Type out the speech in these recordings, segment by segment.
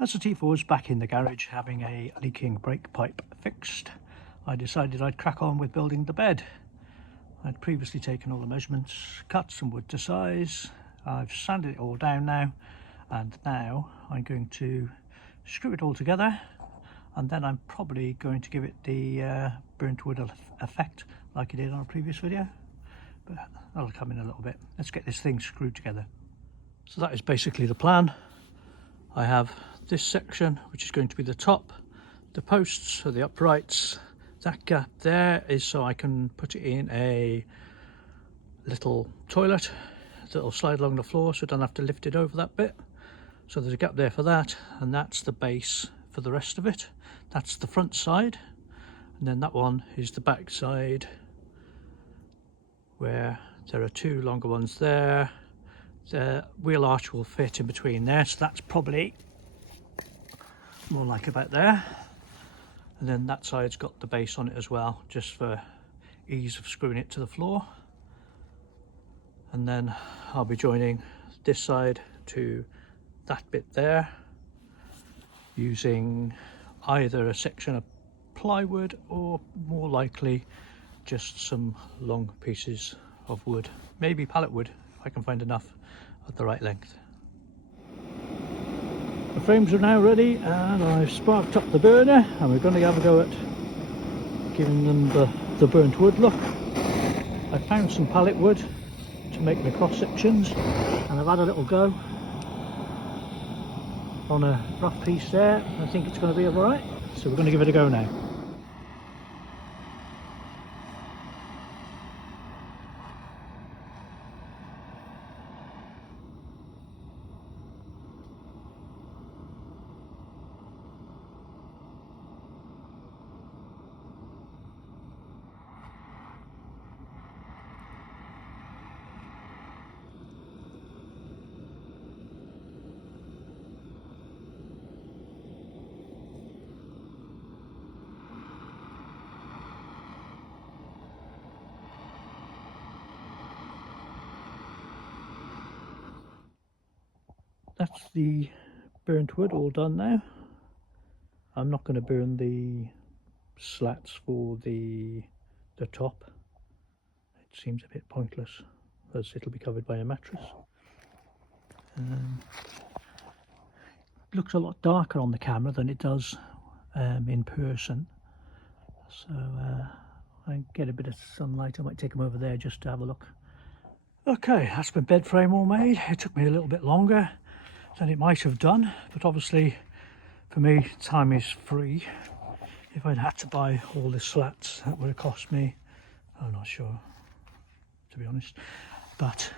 As the T4 was back in the garage having a leaking brake pipe fixed, I decided I'd crack on with building the bed. I'd previously taken all the measurements, cut some wood to size. I've sanded it all down now, and now I'm going to screw it all together, and then I'm probably going to give it the burnt wood effect like I did on a previous video, but that'll come in a little bit. Let's get this thing screwed together. So that is basically the plan. I have this section, which is going to be the top, the posts are the uprights. That gap there is so I can put it in a little toilet that'll slide along the floor, so I don't have to lift it over that bit. So there's a gap there for that, and that's the base for the rest of it. That's the front side, and then that one is the back side, where there are two longer ones there. The wheel arch will fit in between there, so that's probably more like about there. And then that side's got the base on it as well, just for ease of screwing it to the floor. And then I'll be joining this side to that bit there using either a section of plywood or more likely just some long pieces of wood, maybe pallet wood if I can find enough at the right length. The frames are now ready, and I've sparked up the burner, and we're going to have a go at giving them the burnt wood look. I found some pallet wood to make the cross sections, and I've had a little go on a rough piece there. I think it's going to be alright, so we're going to give it a go now. That's the burnt wood all done now. I'm not going to burn the slats for the top. It seems a bit pointless as it'll be covered by a mattress. It looks a lot darker on the camera than it does in person. So I get a bit of sunlight. I might take them over there just to have a look. Okay, that's my bed frame all made. It took me a little bit longer than it might have done, but obviously for me time is free. If I'd had to buy all the slats, that would have cost me, I'm not sure to be honest, but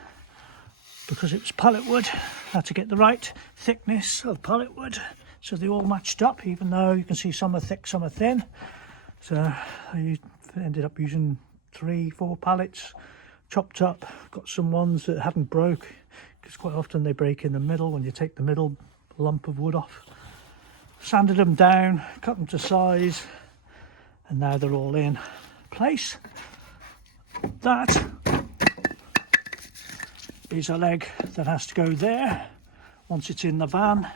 because it was pallet wood, I had to get the right thickness of pallet wood so they all matched up, even though you can see some are thick, some are thin. So I ended up using 3-4 pallets chopped up. Got some ones that hadn't broke, because quite often they break in the middle when you take the middle lump of wood off. Sanded them down, cut them to size, and now they're all in place. That is a leg that has to go there once it's in the van.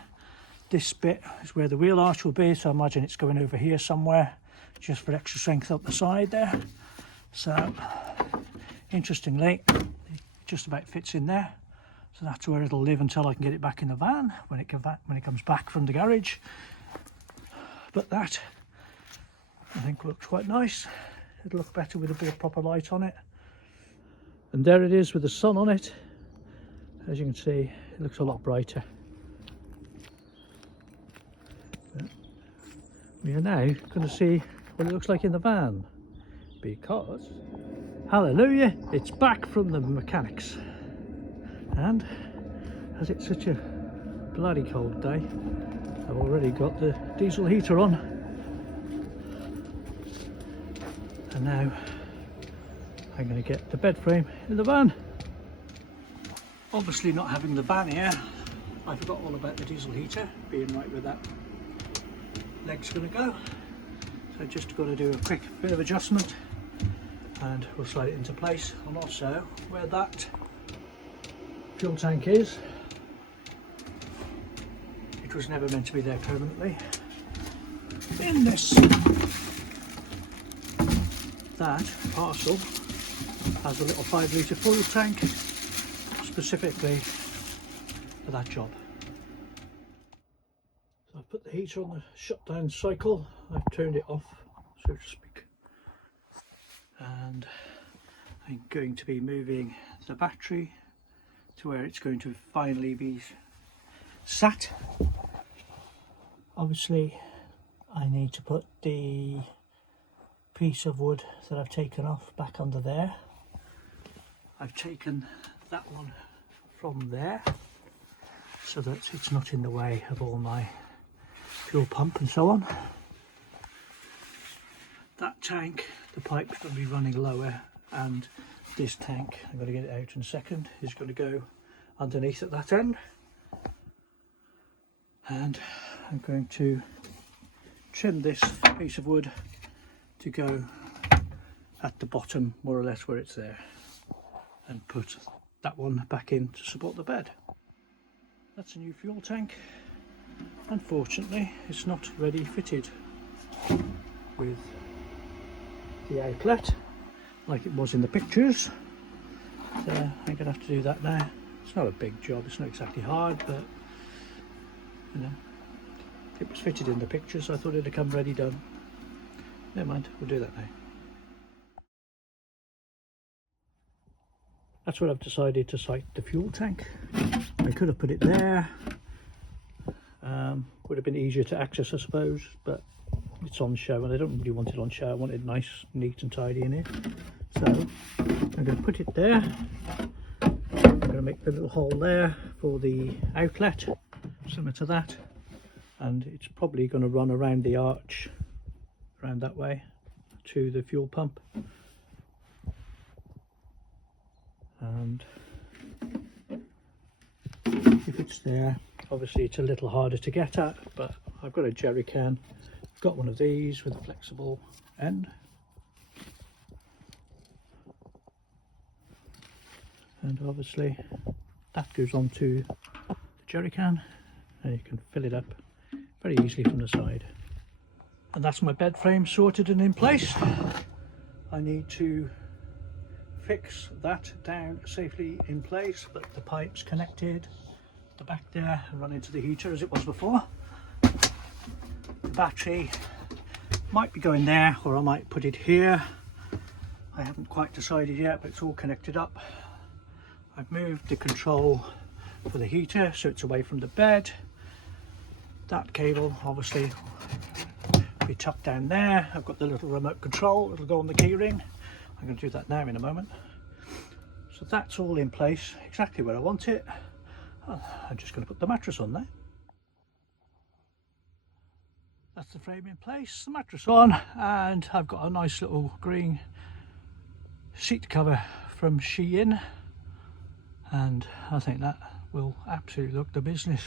This bit is where the wheel arch will be, so I imagine it's going over here somewhere, just for extra strength up the side there. So interestingly, it just about fits in there. So that's where it'll live until I can get it back in the van when it comes back from the garage. But that, I think, looks quite nice. It'll look better with a bit of proper light on it. And there it is with the sun on it. As you can see, it looks a lot brighter. But we are now going to see what it looks like in the van, because, hallelujah, it's back from the mechanics. And as it's such a bloody cold day, I've already got the diesel heater on, and now I'm going to get the bed frame in the van. Obviously, not having the van here, I forgot all about the diesel heater being right where that leg's going to go. So just got to do a quick bit of adjustment and we'll slide it into place. And also where that fuel tank is, it was never meant to be there permanently. In this, that parcel has a little 5 litre fuel tank specifically for that job. So I've put the heater on the shutdown cycle, I've turned it off, so to speak, and I'm going to be moving the battery to where it's going to finally be sat. Obviously I need to put the piece of wood that I've taken off back under there. I've taken that one from there so that it's not in the way of all my fuel pump and so on. That tank, the pipe's going to be running lower, and this tank, I'm going to get it out in a second, is going to go underneath at that end, and I'm going to trim this piece of wood to go at the bottom, more or less where it's there, and put that one back in to support the bed. That's a new fuel tank. Unfortunately it's not ready fitted with the outlet like it was in the pictures, so I'm going to have to do that now. It's not a big job, it's not exactly hard, but you know, it was fitted in the pictures, so I thought it'd come ready done. Never mind, we'll do that now. That's where I've decided to site the fuel tank. I could have put it there, would have been easier to access I suppose, but it's on show and I don't really want it on show. I want it nice, neat and tidy in here. So I'm going to put it there. I'm going to make the little hole there for the outlet, similar to that, and it's probably going to run around the arch, around that way, to the fuel pump. And if it's there, obviously it's a little harder to get at, but I've got a jerry can, I've got one of these with a flexible end, and obviously that goes onto the jerry can and you can fill it up very easily from the side. And that's my bed frame sorted and in place. I need to fix that down safely in place, but the pipe's connected at the back there and run into the heater as it was before. The battery might be going there, or I might put it here. I haven't quite decided yet, but it's all connected up. I've moved the control for the heater so it's away from the bed. That cable obviously will be tucked down there. I've got the little remote control, it'll go on the key ring. I'm going to do that now in a moment. So that's all in place, exactly where I want it. I'm just going to put the mattress on there. That's the frame in place, the mattress on, and I've got a nice little green seat cover from Shein, and I think that will absolutely look the business.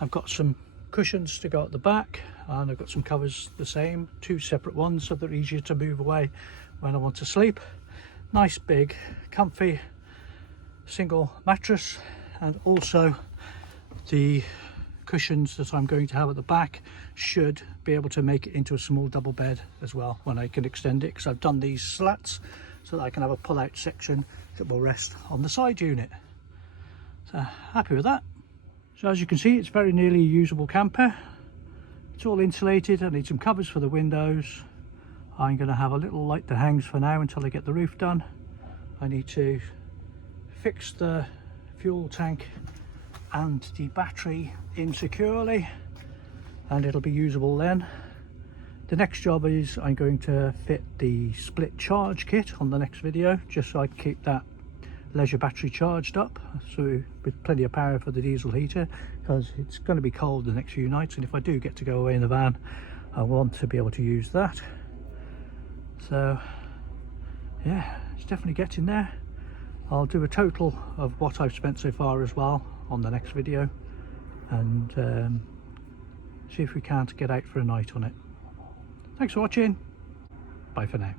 I've got some cushions to go at the back, and I've got some covers the same, 2 separate ones so they're easier to move away when I want to sleep. Nice big comfy single mattress, and also the cushions that I'm going to have at the back should be able to make it into a small double bed as well when I can extend it, because I've done these slats so that I can have a pull out section that will rest on the side unit. So happy with that. So as you can see, it's very nearly a usable camper. It's all insulated. I need some covers for the windows. I'm going to have a little light that hangs for now until I get the roof done. I need to fix the fuel tank and the battery in securely, and it'll be usable then. The next job is I'm going to fit the split charge kit on the next video, just so I can keep that leisure battery charged up, so with plenty of power for the diesel heater, because it's going to be cold the next few nights, and if I do get to go away in the van, I want to be able to use that. So yeah, it's definitely getting there. I'll do a total of what I've spent so far as well on the next video, and see if we can't get out for a night on it. Thanks for watching. Bye for now.